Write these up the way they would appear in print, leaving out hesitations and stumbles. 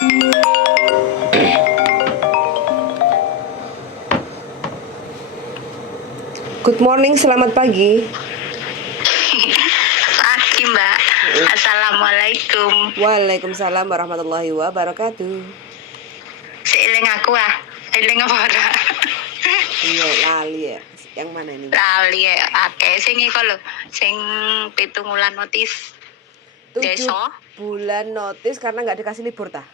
Good morning, selamat pagi. Pagi Mbak. Assalamualaikum. Waalaikumsalam warahmatullahi wabarakatuh. Seiling aku eling apa ora? Iya, lali ya. Yang mana ini? Lali ya, akeh sing iku lho, sing 7 wulan notis 7 desa. bulan notis karena nggak dikasih libur tah?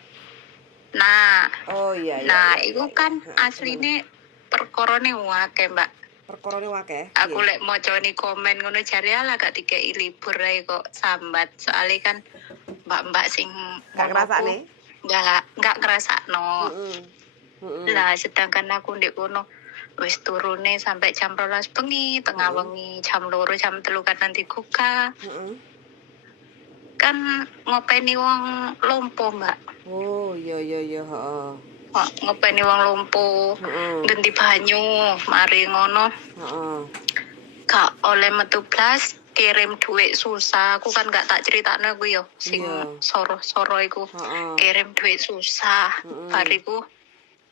Nah, Oh iya. iku kan asline perkorone akeh Mbak. Perkorone wakeh. Aku lek macane komen ngono jare ala gak dikei libur ae kok sambat. Soalnya kan mbak-mbak sing Gak ngrasakne? Enggak ngrasakno. Heeh. Lah sedangkan aku ndek kono wis turune sampai jam 12 bengi, tengah wengi jam 2 jam 3 kan nanti buka. Kan ngopeni wong lumpuh, Mbak. Oh, iya, heeh. Ngopeni wong lumpuh, ganti banyu, mari ngono. Heeh. Gak oleh metu blas, kirim duit susah. Aku kan gak tak critakno aku yo sing soro-soro iku. Kirim duit susah. Bariku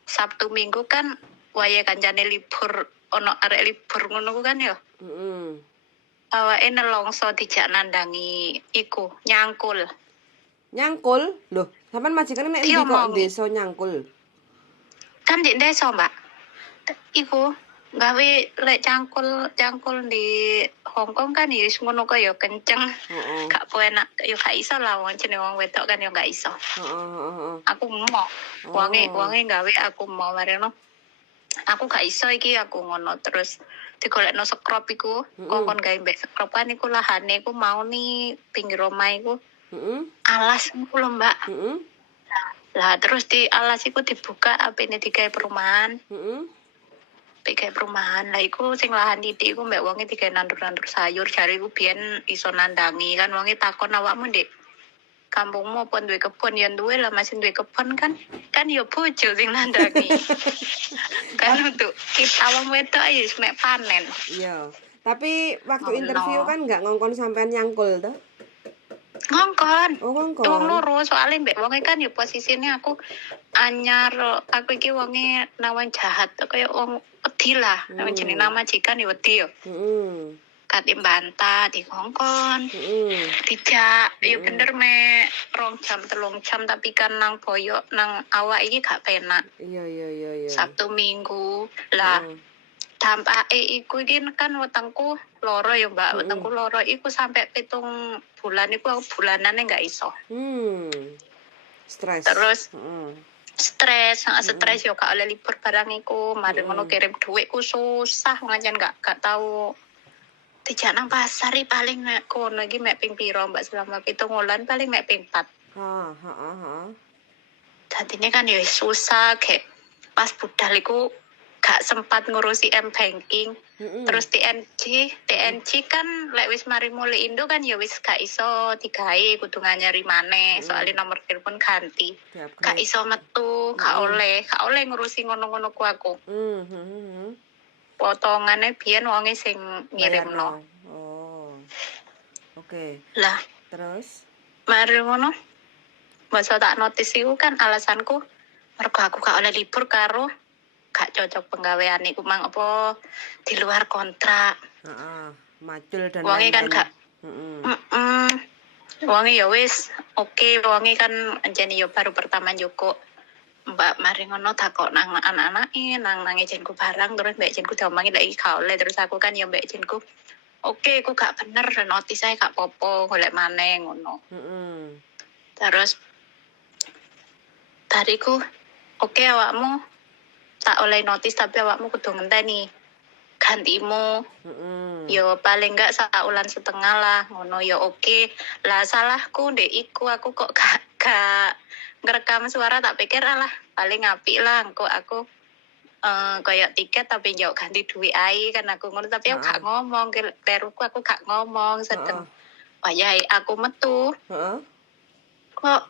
Sabtu Minggu kan waya kancane libur, ono arek libur ngono ku kan yo. Awake nelongso dijak nandangi iku nyangkul. Nyangkul? Loh, sampean majikane mek ndi kok desa nyangkul? Kan di desa, Mbak. Iku gawe lek cangkul di Hong Kong kan ya ngono kaya kenceng. Gak enak, yo gak iso lah wong jenenge wong wedok kan yo gak iso. Aku mau wonge gawe aku mau mareno. Aku gak iso iki aku ngono terus digolekno scrub iku, kongkon gawe mbek scrub kan iku lahane iku mau ni pinggir omah iku. Alas iku lho, Mbak. Lah terus di alas iku dibuka apene digawe perumahan. Digawe perumahan. Lah iku sing lahan titik iku mbek wonge digawe nandur-nandur sayur. Jare iku biyen iso nandangi kan wonge takon awakmu Ndek. Kampungmu apa duwe kebon ya duwe lah masih duwe kebon kan ya bojo sing nandangi. Kan untuk kita wong wedok ayo mek panen. Iya. Tapi waktu interview kan nggak ngongkon sampean nyangkul toh? Ngongkon. Oh, ngongkon. Wong loro soalnya mbek wonge kan ya posisine aku anyar, aku iki wonge nawan jahat kaya wong wedi lah. Nawan jenenge nama majikan ya wedi yo. Kati bantah di kongkon. Dijak, ya bener me 2 jam 3 jam tapi kan nang boyok nang awak iki gak penak. Iya. Sabtu Minggu lah. Dampake iku iki kan wetengku loro ya Mbak, wetengku loro iku sampai 7 bulan iku aku bulanane gak iso. Stres. Terus stres yo gak oleh libur barang iku, mari ngono kirim duitku susah ngajen gak tahu. Dijak nang pasar paling mek kono iki mek ping piro Mbak selama 7 wulan paling mek ping 4. Dadine kan ya susah kayak pas budal iku gak sempat ngurusi M-banking. Terus TNC kan lek wis mari mulai Indo kan ya wis gak iso digawe kudu nyari maneh soalnya nomor telepon ganti. Gak iso metu, gak oleh ngurusi ngono-ngono ku aku. Potongane biyen wonge sing ngirimno. Oh. Oke. Lah, terus mari ngono. Masa tak notis iku kan alasanku mergo aku gak oleh libur karo gak cocok penggawean iku mang apa di luar kontrak. Macul dan wonge kan gak wonge ya wis oke, wonge kan anjene ya baru pertama njoko. Mbak mari ngono takok nang anak-anake nang ejinku barang terus mbak ejinku diomongi lek gak oleh terus aku kan ya mbak ejinku oke, aku gak bener notis ae gak popo golek maneh ngono. Terus bariku oke awakmu tak oleh notis tapi awakmu kudu ngenteni gantimu. Yo paling enggak 1,5 bulan lah ngono ya oke. Lah salahku ndek iku aku kok gak ngerekam suara, tak pikir alah paling apik lah engko aku kayak tiket tapi njok ganti duit ae kan aku ngono tapi aku gak ngomong kleruku aku gak ngomong sedeng. Wayahe aku metu. Kok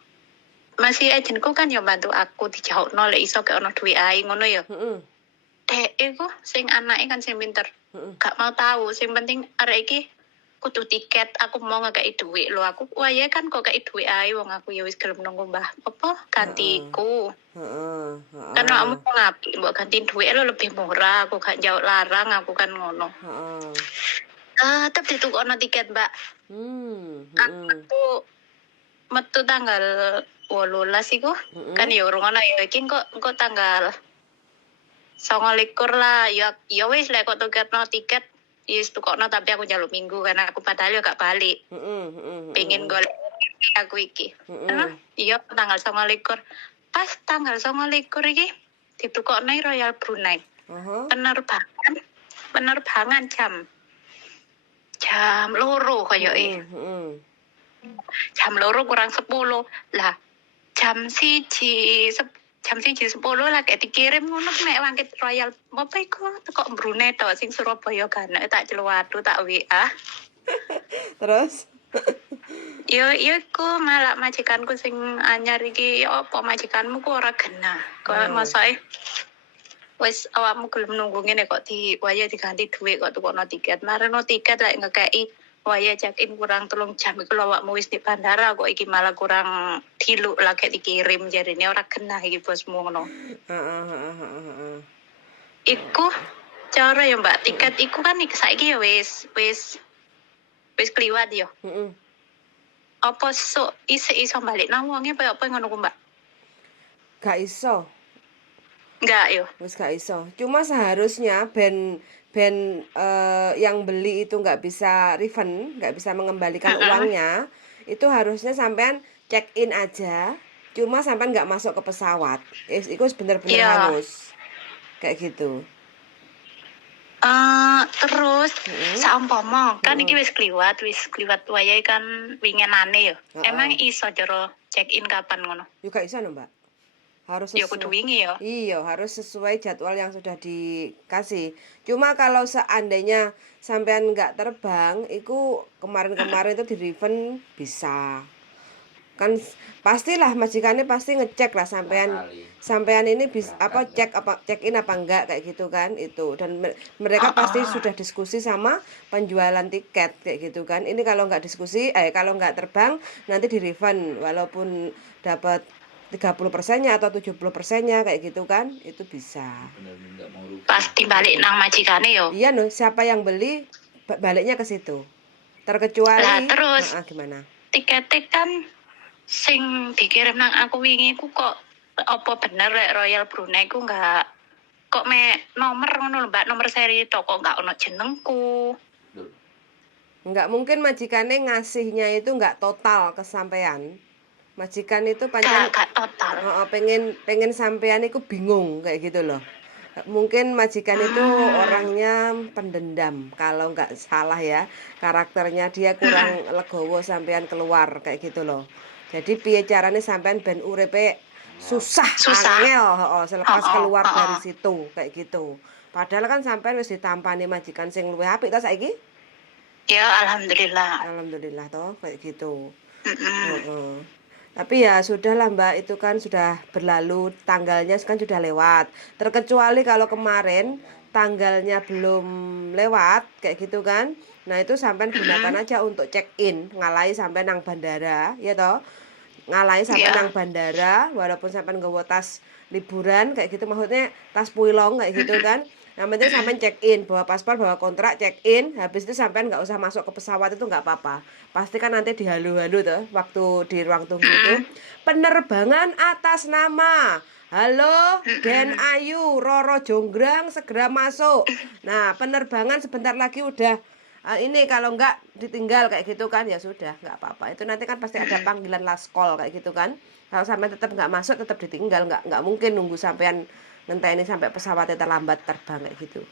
masih agenku kan ya bantu aku dijaukno lek iso ke ono duit ae ngono ya. Dek iku sing anake kan sing pinter. Gak mau tahu, sing penting arek iki kudu tiket, aku mau ngekei duit lho. Aku wayahe kan kok kei duit ae wong aku ya wis gelem nunggu Mbah apa gantiku. Heeh, Kan heeh. kamu ngapi mbok gantiin duit lo lebih murah, aku gak jauh larang aku kan ngono. Heeh. Tetep ditukokno tiket, Mbak. Aku metu tanggal 18 iku. Kan ya urung ana ya iki kok tanggal 29 lah. Ya wis lek kok tuketno tiket wis tukokno tapi aku njaluk minggu karena aku padahal ya gak balik. Pengen golek aku iki. Iya tanggal 29. Pas tanggal 29 iki ditukokno Royal Brunei. Penerbangan jam loro koyoke. Jam loro kurang 10 lah. Jam 1:10 lah kayak dikirim ngono nek wangkit Royal apa iku teko Brunei to sing Surabaya kan tak celuwadu tak WA. Terus Yo iku malah majikanku sing anyar iki apa majikanmu ku ora genah. Kok masae wis awakmu gelem nunggu ngene kok waya diganti duit kok tukokno tiket. Mareno tiket lek ngekei waya check-in kurang 3 jam iku lho awakmu wis di bandara kok iki malah kurang diluk lagi dikirim jarine ora genah iki bosmu ngono. Iku cara ya Mbak tiket iku kan saiki ya wis kliwat ya. Apa sok iso balik nang wonge apa ngono ku Mbak? Gak iso. Enggak yo. Wis gak iso. Cuma seharusnya ben yang beli itu nggak bisa refund, nggak bisa mengembalikan uangnya, itu harusnya sampean check in aja. Cuma sampean nggak masuk ke pesawat. Itu bener-bener hangus. Kayak gitu. Terus saumpama kan iki wis kliwat wayahe kan winginane ya. Emang iso jero check in kapan ngono? Yo gak iso no, Mbak. Harus sesuai. Ya kudu wingi ya. Iya, harus sesuai jadwal yang sudah dikasih. Cuma kalau seandainya sampean nggak terbang, itu kemarin-kemarin itu di refund bisa. Kan pastilah majikannya pasti ngecek lah sampean ini bisa check in apa enggak kayak gitu kan itu, dan mereka pasti sudah diskusi sama penjualan tiket kayak gitu kan. Ini kalau nggak diskusi kalau nggak terbang nanti di refund walaupun dapat 30%-nya atau 70%-nya kayak gitu kan, itu bisa. Pasti balik nang majikane yo. Iya no, siapa yang beli baliknya ke situ. Terkecuali lah terus gimana? Tiket kan sing dikirim nang aku wingi ku kok apa bener Royal Brunei ku enggak kok nomor ngono lho Mbak, nomor seri toko enggak ono jenengku. Enggak mungkin majikannya ngasihnya itu enggak total ke sampean. Majikan itu pancen gak total. pengen sampean itu bingung kayak gitu loh. Mungkin majikan itu orangnya pendendam kalau nggak salah ya, karakternya dia kurang legowo sampean keluar kayak gitu loh. Jadi piye carane sampean ben urepe susah. Angel selepas keluar dari situ kayak gitu. Padahal kan sampean wis ditampani majikan sing luwih apik ta saiki? Ya alhamdulillah. Alhamdulillah toh kayak gitu. Tapi ya sudahlah Mbak, itu kan sudah berlalu, tanggalnya kan sudah lewat. Terkecuali kalau kemarin tanggalnya belum lewat kayak gitu kan. Nah itu sampai gunakan aja untuk check in, ngalai sampai nang bandara, ya toh. Ngalai sampai nang bandara, walaupun sampai nggawa tas liburan kayak gitu, maksudnya tas puilong kayak gitu kan. Yang penting sampai check in, bawa paspor, bawa kontrak, check in, habis itu sampai nggak usah masuk ke pesawat itu nggak apa-apa. Pasti kan nanti dihalu-halu tuh waktu di ruang tunggu itu. Penerbangan atas nama halo Den Ayu Roro Jonggrang segera masuk. Nah penerbangan sebentar lagi udah ini kalau nggak ditinggal kayak gitu kan, ya sudah nggak apa-apa. Itu nanti kan pasti ada panggilan last call kayak gitu kan. Kalau sampai tetap nggak masuk, tetap ditinggal, nggak mungkin nunggu sampean ngenteni sampai pesawatnya terlambat terbang kayak gitu.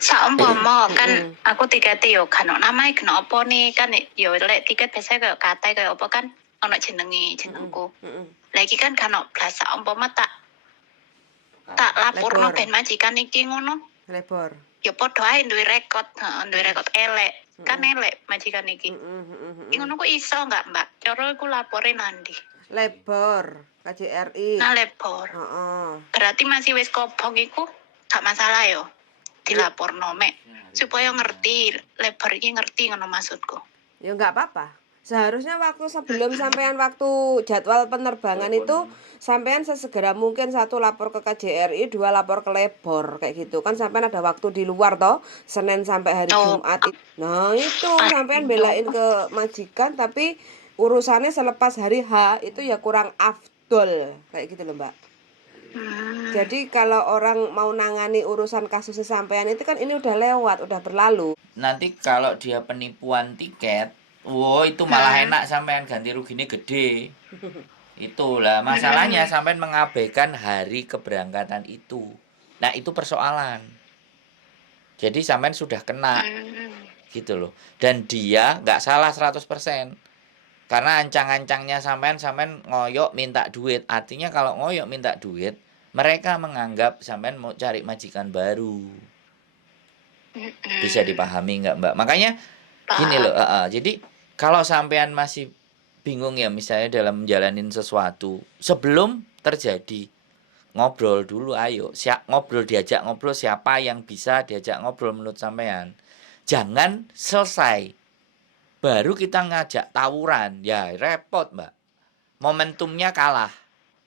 Saumpama kan aku tiket yo kan namae kena apa nih kan yo lek tiket biasa kayak kate kayak apa kan ono jenengku. Lagi kan blas saumpama tak laporno ben majikan iki ngono. Lebor. Ya padha ae duwe rekod elek. Kan elek majikan iki. Ngono ku iso enggak, Mbak? Cara iku lapore nandi? Lebor, KJRI. Nah, lebor. Berarti masih wis kobong iku gak masalah yo. dilaporno mek supaya ngerti lebar iki ngerti ngono maksudku. Ya nggak apa-apa. Seharusnya waktu sebelum sampean waktu jadwal penerbangan itu sampean sesegera mungkin 1 lapor ke KJRI, 2 lapor ke Lebor kayak gitu. Kan sampean ada waktu di luar toh, Senin sampai hari Jumat. Nah, itu sampean belain ke majikan tapi urusannya selepas hari H itu ya kurang afdol kayak gitu loh, Mbak. Jadi kalau orang mau nangani urusan kasusnya sampean itu kan ini udah lewat, udah berlalu. Nanti kalau dia penipuan tiket, itu malah enak sampean ganti ruginya gede. Itulah masalahnya sampean mengabaikan hari keberangkatan itu. Nah, itu persoalan. Jadi sampean sudah kena. Gitu loh. Dan dia nggak salah 100%. Karena ancang-ancangnya sampean ngoyok minta duit. Artinya kalau ngoyok minta duit, mereka menganggap sampean mau cari majikan baru. Bisa dipahami nggak, Mbak? Makanya gini loh, jadi kalau sampean masih bingung ya misalnya dalam menjalanin sesuatu, sebelum terjadi ngobrol dulu, ayo diajak ngobrol siapa yang bisa diajak ngobrol menurut sampean. Jangan selesai baru kita ngajak tawuran, ya repot, Mbak. Momentumnya kalah.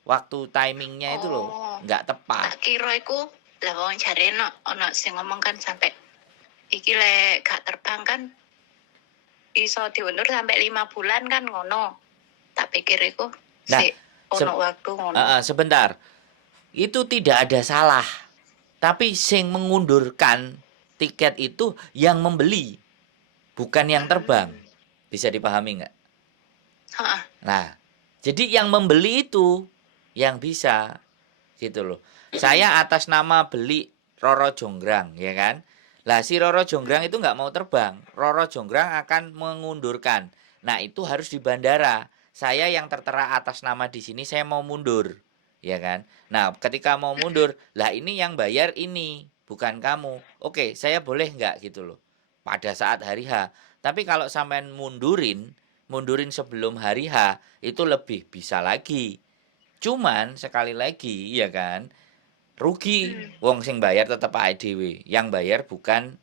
Waktu timingnya itu loh nggak tepat. Tak kira iku lah wong jarene ono sing ngomong kan sampai iki lek gak terbang kan iso diundur sampai 5 bulan kan ngono. Tak pikir iku ono waktu ngono. Sebentar. Itu tidak ada salah. Tapi sing mengundurkan tiket itu yang membeli, bukan yang terbang. Bisa dipahami nggak? Nah, jadi yang membeli itu yang bisa gitu loh. Saya atas nama beli Roro Jonggrang, ya kan? Lah si Roro Jonggrang itu nggak mau terbang. Roro Jonggrang akan mengundurkan. Nah, itu harus di bandara. Saya yang tertera atas nama di sini saya mau mundur, ya kan? Nah, ketika mau mundur, lah ini yang bayar ini, bukan kamu. Oke, saya boleh nggak gitu loh. Pada saat hari H. Tapi kalau sampean mundurin sebelum hari H, itu lebih bisa lagi. Cuman sekali lagi ya kan, rugi. Wong sing bayar tetap AEDW. Yang bayar bukan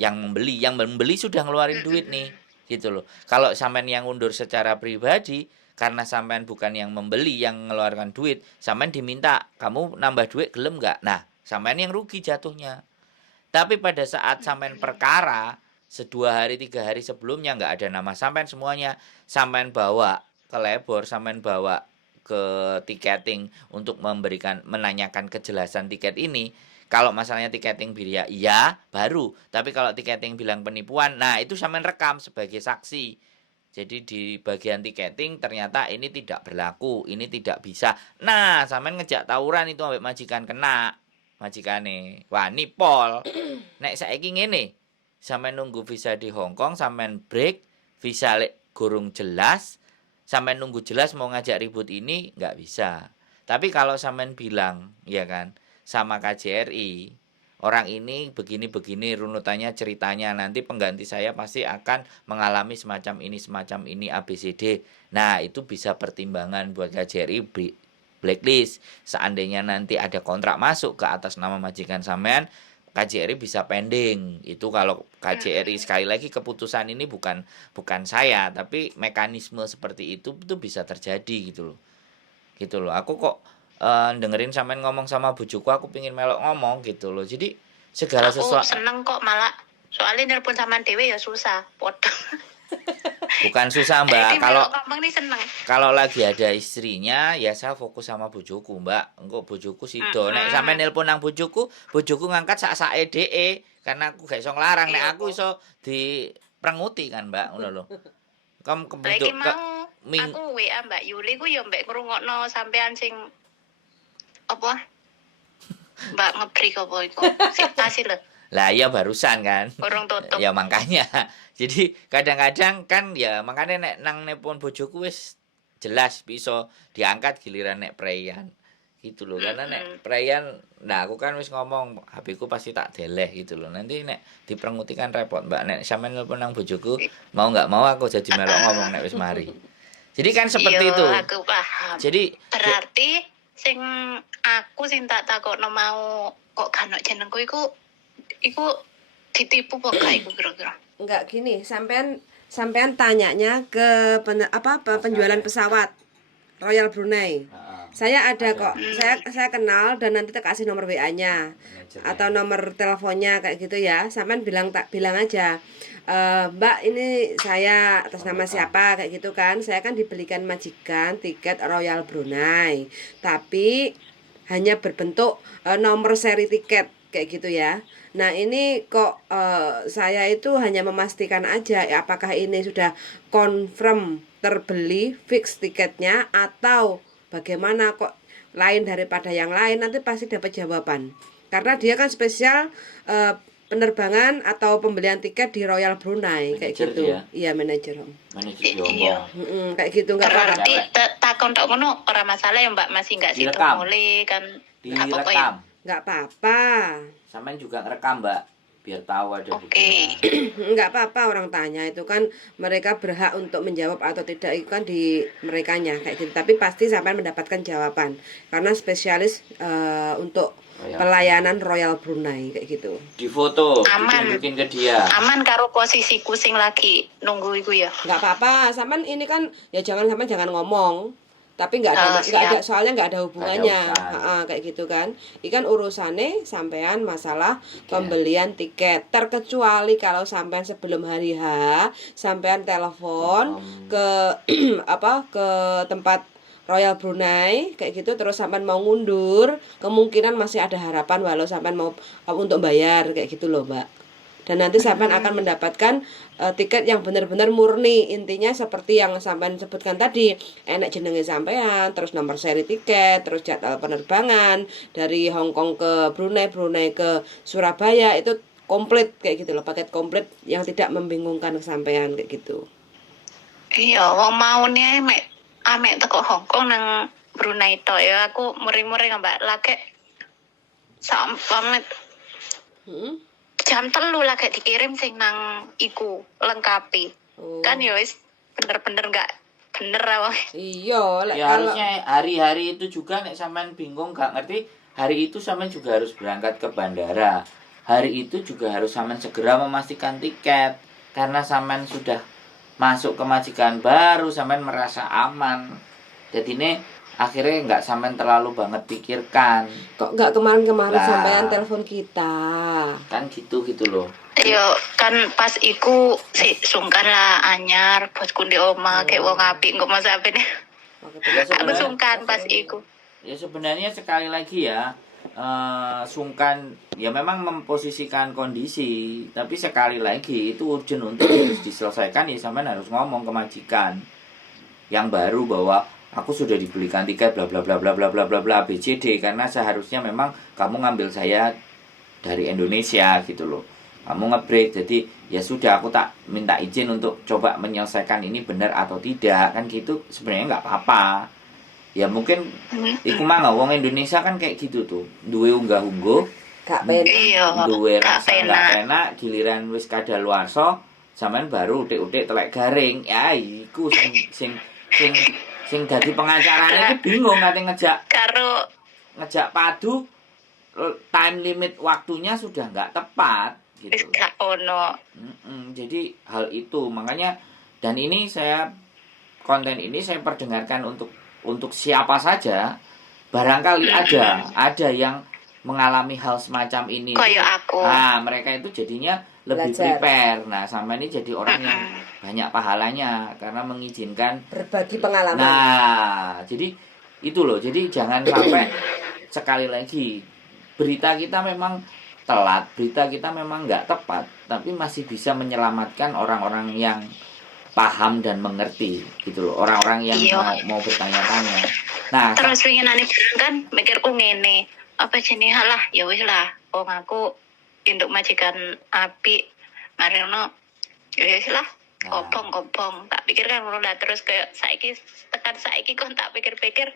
yang membeli. Yang membeli sudah ngeluarin duit nih, gitu loh. Kalau sampean yang undur secara pribadi, karena sampean bukan yang membeli, yang ngeluarkan duit, sampean diminta, kamu nambah duit gelem nggak? Nah, sampean yang rugi jatuhnya. Tapi pada saat sampean perkara, 2 hari 3 hari sebelumnya nggak ada nama sampean semuanya, sampean bawa ke Lebor, sampean bawa ke tiketing untuk menanyakan kejelasan tiket ini. Kalau masalahnya tiketing biaya iya baru, tapi kalau tiketing bilang penipuan, nah itu sampean rekam sebagai saksi. Jadi di bagian tiketing ternyata ini tidak berlaku, ini tidak bisa. Nah, sampean ngejak tawuran itu ambek majikan kena. Majikane wani pol. Nek saiki ngene, sampean nunggu visa di Hong Kong, sampean break, visa lek gurung jelas, sampean nunggu jelas mau ngajak ribut ini nggak bisa. Tapi kalau sampean bilang, ya kan, sama KJRI, orang ini begini-begini runutannya ceritanya, nanti pengganti saya pasti akan mengalami semacam ini ABCD. Nah, itu bisa pertimbangan buat KJRI blacklist. Seandainya nanti ada kontrak masuk ke atas nama majikan sampean, KJRI bisa pending. Itu kalau KJRI, sekali lagi keputusan ini bukan saya, tapi mekanisme seperti itu bisa terjadi gitu loh. Gitu loh. Aku kok dengerin sampean ngomong sama bojoku, aku pingin melok ngomong gitu loh. Jadi segala sesuatu. Aku seneng kok malah. Soalnya nelpon sama dewe ya susah. Potong. Bukan susah, Mbak. Kalau lagi ada istrinya, ya saya fokus sama bojoku, Mbak. Engko bojoku sido. Nek sampe nelpon nang bojoku ngangkat sak-sake DE karena aku gak iso nglarang. Nek aku iso diprenguti kan, Mbak, ngono lho. Kamu kebutuh aku WA Mbak Yuli ku yo mbek ngrungokno sampean sing apa? Mbak ngebrik apa iku? Sing pasti lho. Lah ya barusan kan. Orang tutup. Ya makanya. Jadi kadang-kadang kan ya makanya nek nang nepon bojoku wis jelas bisa diangkat giliran nek preyan. Gitu loh. Karena nek preyan, nah aku kan wis ngomong HP ku pasti tak deleh gitu loh. Nanti nek diprengutikan repot, Mbak. Nek sampean nelpon nang bojoku, mau enggak mau aku jadi melok ngomong nek wis mari. Jadi kan seperti itu. Aku paham. Jadi berarti sing tak takokno mau kok kan jenengku iku iku ditipu kok gak iku kira-kira. Enggak gini, sampean tanyanya ke penjualan pesawat Royal Brunei. Saya ada kok. Saya kenal dan nanti tak kasih nomor WA-nya atau nomor teleponnya kayak gitu ya. Sampean bilang aja. Mbak, ini saya atas nama siapa kayak gitu kan. Saya kan dibelikan majikan tiket Royal Brunei. Tapi hanya berbentuk nomor seri tiket kayak gitu ya. Nah ini kok saya itu hanya memastikan aja ya, apakah ini sudah confirm terbeli fix tiketnya atau bagaimana kok lain daripada yang lain, nanti pasti dapat jawaban. Karena dia kan spesial penerbangan atau pembelian tiket di Royal Brunei kayak Manajer gitu. dia. Iya, manajer. Manajer di Hongkong. Kayak gitu enggak apa-apa. Berarti takon tok ngono ora masalah ya Mbak, masih enggak situ Direkam. boleh kan. Nggak apa-apa ya. Direkam. Enggak apa-apa. Sampean juga ngerekam, Mbak, biar tahu ada Oke. buktinya. Enggak apa-apa orang tanya, itu kan mereka berhak untuk menjawab atau tidak, itu kan di merekanya kayak gitu. Tapi pasti sampai mendapatkan jawaban karena spesialis untuk pelayanan Royal Brunei kayak gitu. Di foto, Aman. ditunjukin ke dia. Aman karo posisiku sing lagi nunggu iku ya. Enggak apa-apa, sampean ini kan ya jangan ngomong. Tapi nggak ada siap. soalnya nggak ada hubungannya. Nggak ada urusan. Kayak gitu kan. Ikan urusannya sampean masalah pembelian tiket. Terkecuali kalau sampean sebelum hari H sampean telepon ke ke tempat Royal Brunei kayak gitu, terus sampean mau ngundur, kemungkinan masih ada harapan walau sampean mau untuk bayar kayak gitu loh, Mbak. Dan nanti sampean akan mendapatkan tiket yang benar-benar murni. Intinya seperti yang sampean sebutkan tadi, enak jenenge sampean, terus nomor seri tiket, terus jadwal penerbangan dari Hong Kong ke Brunei, Brunei ke Surabaya, itu komplit kayak gitu loh, paket komplit yang tidak membingungkan sampean kayak gitu. Iya, wong mau nih amek teko Hong Kong nang Brunei tok ya aku muri-muri Mbak lagi sampai jam 3 lagi dikirim sing nang iku lengkapi. Kan ya wis bener-bener enggak bener awak. Iya, Ya harusnya hari-hari itu juga nek sampean bingung gak ngerti, hari itu sampean juga harus berangkat ke bandara. Hari itu juga harus sampean segera memastikan tiket karena sampean sudah masuk ke majikan baru, sampean merasa aman. Jadi ini akhirnya nggak sampean terlalu banget pikirkan. Kok nggak kemarin-kemarin Lah. sampean telepon kita? Kan gitu loh. Yo kan pas iku si sungkan lah anyar bosku di oma kayak wong apik kok masa apa nih. Ya, Aku sebenarnya- sungkan pas iku. Ya sebenarnya sekali lagi ya, sungkan ya memang memposisikan kondisi, tapi sekali lagi itu urgent untuk harus diselesaikan, ya sampean harus ngomong ke majikan yang baru bahwa aku sudah dibelikan tiket bla bla bla bla bla bla bla bla BCD, karena seharusnya memang kamu ngambil saya dari Indonesia gitu loh. Kamu nge-break, jadi ya sudah aku tak minta izin untuk coba menyelesaikan ini benar atau tidak, kan gitu sebenarnya nggak apa-apa. Ya mungkin iku mah wong Indonesia kan kayak gitu tuh, duwe unggah-ungguh, Gak penak. Iya. duwe gak rasa nggak enak, giliran wis kadaluarsa sampean baru utik-utik telek garing. Ya iku sing dadi pengacarane iki bingung kate ngejak padu, time limit waktunya sudah nggak tepat gitu. Wis gak ono. Jadi hal itu makanya, dan ini konten ini saya perdengarkan untuk siapa saja, barangkali ada yang mengalami hal semacam ini. Kayak aku. Nah, mereka itu jadinya lebih Belajar. prepare. Nah, sama ini jadi orang yang banyak pahalanya karena mengizinkan. Berbagi pengalaman. Nah, jadi itu loh. Jadi jangan sampai sekali lagi berita kita memang telat, berita kita memang nggak tepat, tapi masih bisa menyelamatkan orang-orang yang paham dan mengerti gitu loh, orang-orang yang mau bertanya-tanya. Nah, Terus winginane bilang kan mikirku ngene, apa jenenge lah ya wis lah, wong aku induk majikan api marino ya wis lah. Kopong tak pikir kan ngono lah, terus kayak saiki kon tak pikir-pikir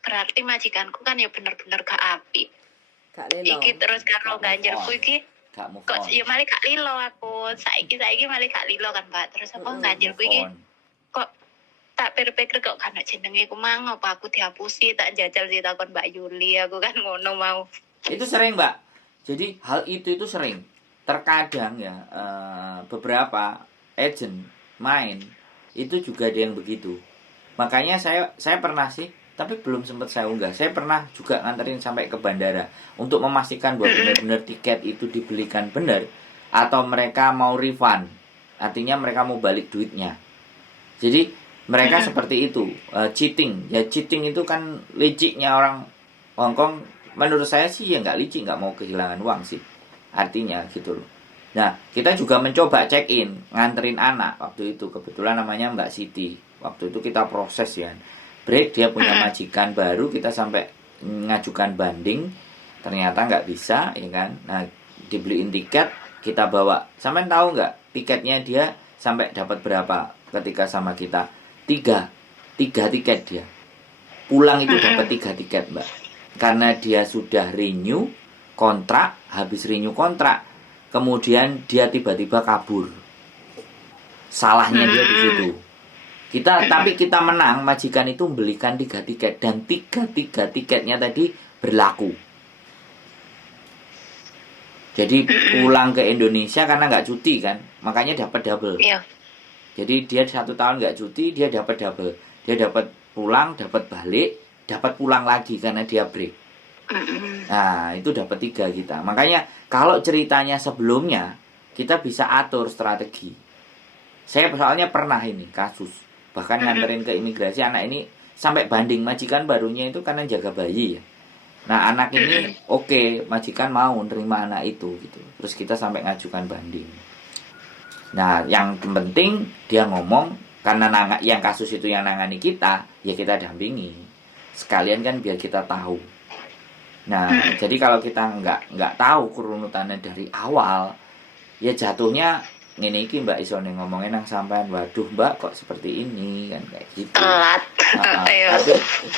berarti majikanku kan ya bener-bener gak api. Gak lelo. Iki terus karo ganjerku iki gak move kok on. ya malah gak lilo aku. Saiki malah gak lilo kan, Mbak. Terus apa ganjerku iki kok tak pikir kok kan jenenge ku mang apa aku dihapusi, tak jajal sih takon Mbak Yuli, aku kan ngono mau. Itu sering, Mbak. Jadi hal itu sering. Terkadang ya beberapa agent main itu juga ada yang begitu. Makanya saya pernah sih, tapi belum sempat saya unggah. Saya pernah juga nganterin sampai ke bandara untuk memastikan bahwa benar-benar tiket itu dibelikan benar atau mereka mau refund. Artinya mereka mau balik duitnya. Jadi mereka seperti itu, cheating. Ya cheating itu kan liciknya orang Hongkong. Menurut saya sih ya nggak licik, nggak mau kehilangan uang sih. Artinya gitu loh. Nah, kita juga mencoba check-in, nganterin anak waktu itu. Kebetulan namanya Mbak Siti. Waktu itu kita proses ya. Break, dia punya majikan baru, kita sampai ngajukan banding. Ternyata nggak bisa, ya kan. Nah, dibeliin tiket, kita bawa. Sampai tahu nggak tiketnya dia sampai dapat berapa ketika sama kita? 3 tiket dia. Pulang itu dapat 3 tiket, Mbak. Karena dia sudah renew kontrak, habis renew kontrak, kemudian dia tiba-tiba kabur. Salahnya dia di situ. Tapi kita menang, majikan itu membelikan 3 tiket dan 3 tiketnya tadi berlaku. Jadi pulang ke Indonesia karena nggak cuti kan, makanya dapat double. Iya. Jadi dia 1 tahun nggak cuti, dia dapat double. Dia dapat pulang, dapat balik, dapat pulang lagi karena dia break. Nah, itu dapat 3 kita. Makanya kalau ceritanya sebelumnya, kita bisa atur strategi. Saya soalnya pernah ini kasus, bahkan nganterin ke imigrasi anak ini sampai banding. Majikan barunya itu karena jaga bayi ya. Nah, anak ini oke, majikan mau nerima anak itu gitu. Terus kita sampai ngajukan banding. Nah, yang penting dia ngomong, karena yang kasus itu yang nangani kita, ya kita dampingi. Sekalian kan biar kita tahu. Nah, jadi kalau kita nggak tahu kerunutannya dari awal, ya jatuhnya ngene iki Mbak Isone ngomongin nang sampean, waduh Mbak kok seperti ini kan kayak gitu. Telat.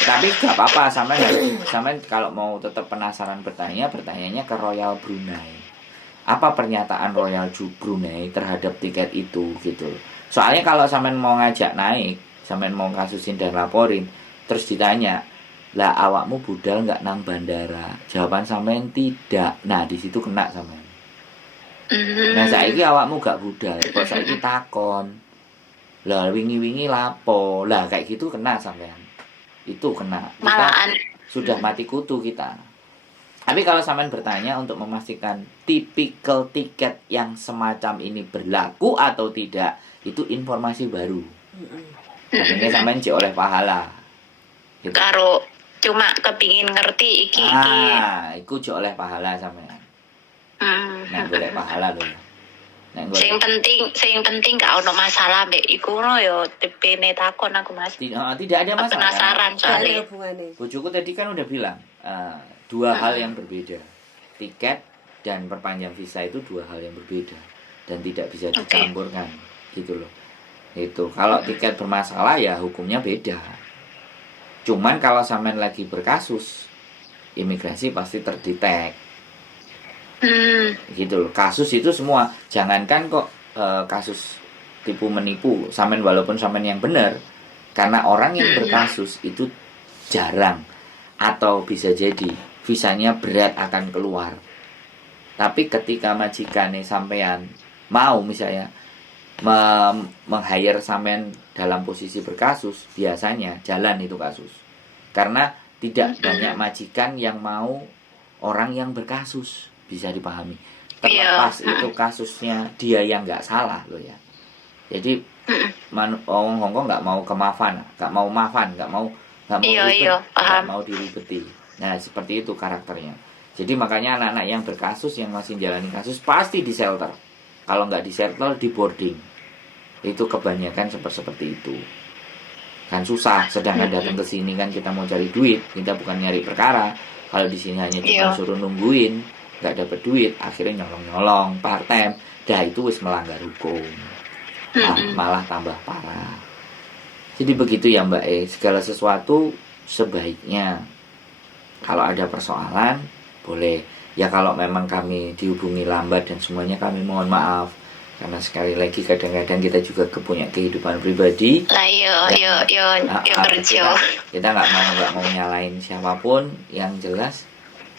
Tapi nggak apa-apa, sampean kalau mau tetap penasaran bertanyanya ke Royal Brunei. Apa pernyataan Royal Brunei terhadap tiket itu gitu. Soalnya kalau sampean mau ngajak naik, sampean mau kasusin dan laporin, terus ditanya, "Lah awakmu budal nggak nang bandara?" Jawaban sampean tidak. Nah, di situ kena sampean. Nah, saiki awakmu gak budal, kok saiki takon. Lah wingi-wingi lapo. Lah kayak gitu kena sampean. Itu kena. Malahan Sudah mati kutu kita. Tapi kalau sampean bertanya untuk memastikan tipikal tiket yang semacam ini berlaku atau tidak, itu informasi baru. Makanya sampean cek oleh pahala. Gitu. karo cuma kepingin ngerti iki. Iku cek oleh pahala sampean. Nek golek pahala lho. Nek golek. Sing penting gak ono masalah mbek iku no yo tepene takon aku Mas. Tidak ada masalah. Penasaran soalnya. Bojoku tadi kan udah bilang 2 hal yang berbeda. Tiket dan perpanjang visa itu 2 hal yang berbeda dan tidak bisa dicampurkan gitu loh. Itu kalau tiket bermasalah ya hukumnya beda. Cuman kalau sampean lagi berkasus, imigrasi pasti terdetek. Gitu loh. Kasus itu semua, jangankan kok kasus tipu menipu, sampean walaupun sampean yang benar, karena orang yang berkasus itu jarang atau bisa jadi visanya berat akan keluar. Tapi ketika majikannya sampean mau misalnya meng-hire sampean dalam posisi berkasus, biasanya jalan itu kasus. Karena tidak banyak majikan yang mau orang yang berkasus, bisa dipahami. Terlepas itu kasusnya dia yang nggak salah loh ya. Jadi orang Hongkong nggak mau kemafan, nggak mau ribet, nggak mau diribeti. Nah seperti itu karakternya. Jadi makanya anak-anak yang berkasus, yang masih jalani kasus pasti di shelter. Kalau nggak di shelter, di boarding. Itu kebanyakan seperti itu. Kan susah, sedangkan datang ke sini kan kita mau cari duit, kita bukan nyari perkara. Kalau di sini hanya cuma suruh nungguin, nggak dapat duit, akhirnya nyolong-nyolong, part-time. Dah itu wis melanggar hukum. Malah tambah parah. Jadi begitu ya Mbak segala sesuatu sebaiknya kalau ada persoalan boleh. Ya kalau memang kami dihubungi lambat dan semuanya kami mohon maaf. Karena sekali lagi kadang-kadang kita juga punya kehidupan pribadi. Lah yo kerja. Kita nggak mau nyalain siapapun. Yang jelas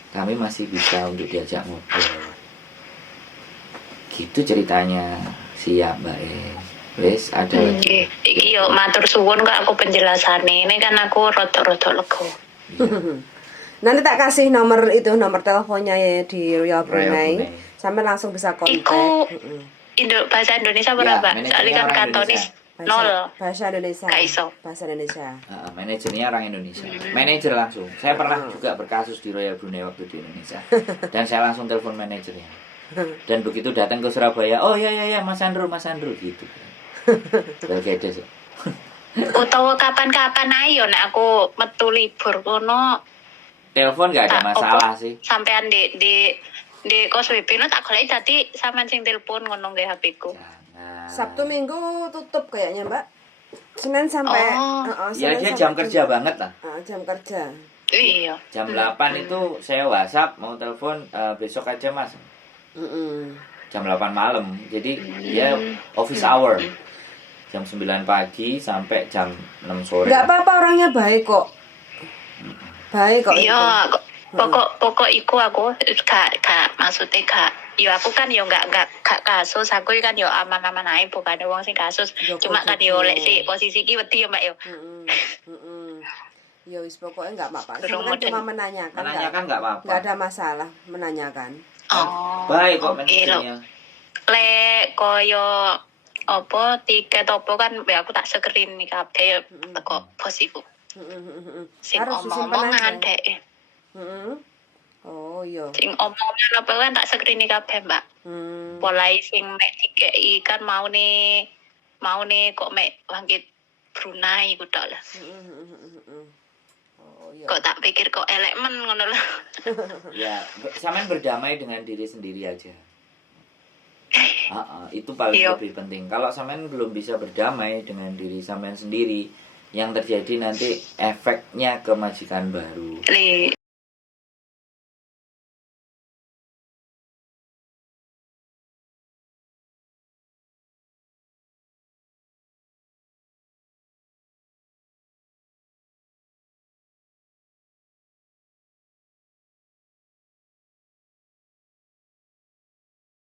kami masih bisa untuk diajak ngobrol. Gitu ceritanya. Siap Mbak Wes ada lagi. Iki yo matur suwun kok aku penjelasane. Ini kan aku rada-rada lega. Nanti tak kasih nomor teleponnya ya di Royal Brunei. Brunei. Sampai langsung bisa kontak. Iku Mm-mm. bahasa Indonesia berapa? manajernya Soalnya kan orang kantonis Indonesia. nol. Bahasa Indonesia. Gak iso. Bahasa Indonesia. Manajernya orang Indonesia. Manajer langsung. Saya pernah juga berkasus di Royal Brunei waktu di Indonesia. Dan saya langsung telepon manajernya. Dan begitu datang ke Surabaya, oh ya Mas Andro gitu. Belgedes. Utawa kapan-kapan ayo nek aku metu libur kono Telepon nggak ada tak masalah opo, sih. sampean di kos WP no tak golek dadi sampean sing telepon ngono nggih HP ku. Jangan. Sabtu Minggu tutup kayaknya, Mbak. Senin sampai Oh. Ya Senin dia sampai jam kerja banget lah. jam kerja. Iya. Jam 8 itu saya WhatsApp mau telepon besok aja Mas. Mm-mm. Jam 8 malam. Jadi dia office hour. Jam 9 pagi sampai jam 6 sore. Enggak apa-apa, orangnya baik kok. Baik kok. Iya, pokok iku aku gak maksudnya gak yo aku kan yo gak kasus, aku kan yo aman-aman ae bukan wong sing kasus. Yo, Cuma kan yo betul. lek si posisi iki wedi yo Mbak yo. Ya wis pokoknya enggak apa-apa. Durung Cuma modern. cuma menanyakan. Menanyakan nggak apa-apa. Enggak ada masalah menanyakan. Oh. Baik kok oke, manajernya. Lek koyo apa tiket apa kan ya aku tak screen nih kabeh teko bos iku. Sing Harus disimpan omong-omongan aja. dek. Oh iya. Sing omongan apa kan tak screen nih kabeh Mbak. Mulai sing mek dikeki kan mau nih kok mek bangkit Brunei iku tok lah. Oh iya. Kok tak pikir kok elek men ngono lho. Ya, sampean berdamai dengan diri sendiri aja. Itu paling Iya. lebih penting. Kalau sampean belum bisa berdamai dengan diri sampean sendiri, yang terjadi nanti efeknya ke majikan baru.